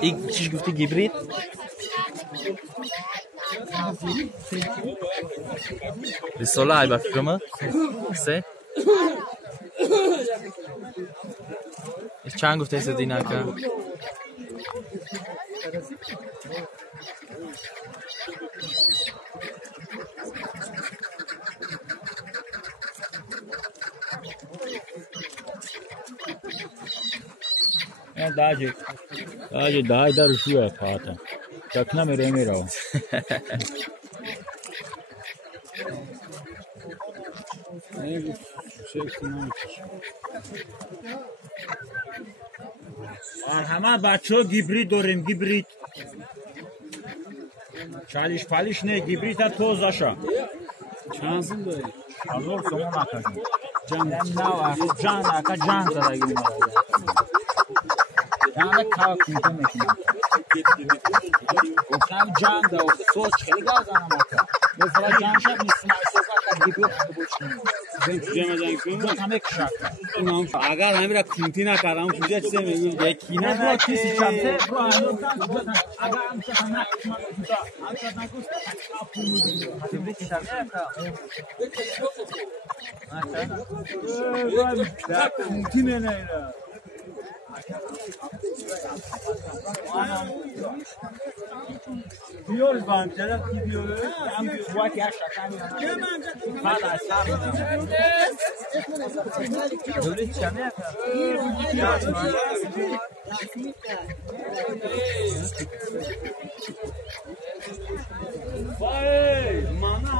این چیش گفتی گیبرید؟ رساله های بفکرمه؟ سه؟ چند گفته ایسا دینا که؟ دای در شوه خواهد چکنا میره همه بچه ها گیبرید داریم گیبرید چالیش پالیش نه گیبرید ها توزاشا چانسın داری Allah سوما نکنیم جان اکا جان زدگیم yani kalkınca meşhur. Okan can da o soç kheli gazanamata. Mesela can şak Müslüman sokakta gibi bu için. Ben cemadan kim? Hame kişak. İmam agar hamira kuntina karam puja se megul dekina na kisi chamse bu anotan agar ham shana da antan kus apunu hatimde kişak ya. Acha. Kuntine ne ila. Diyoruz banklara gidiyoruz. Hem bir ufak yaş şakan hala sarmıyor. Böyle çıkamıyor. Vay, mana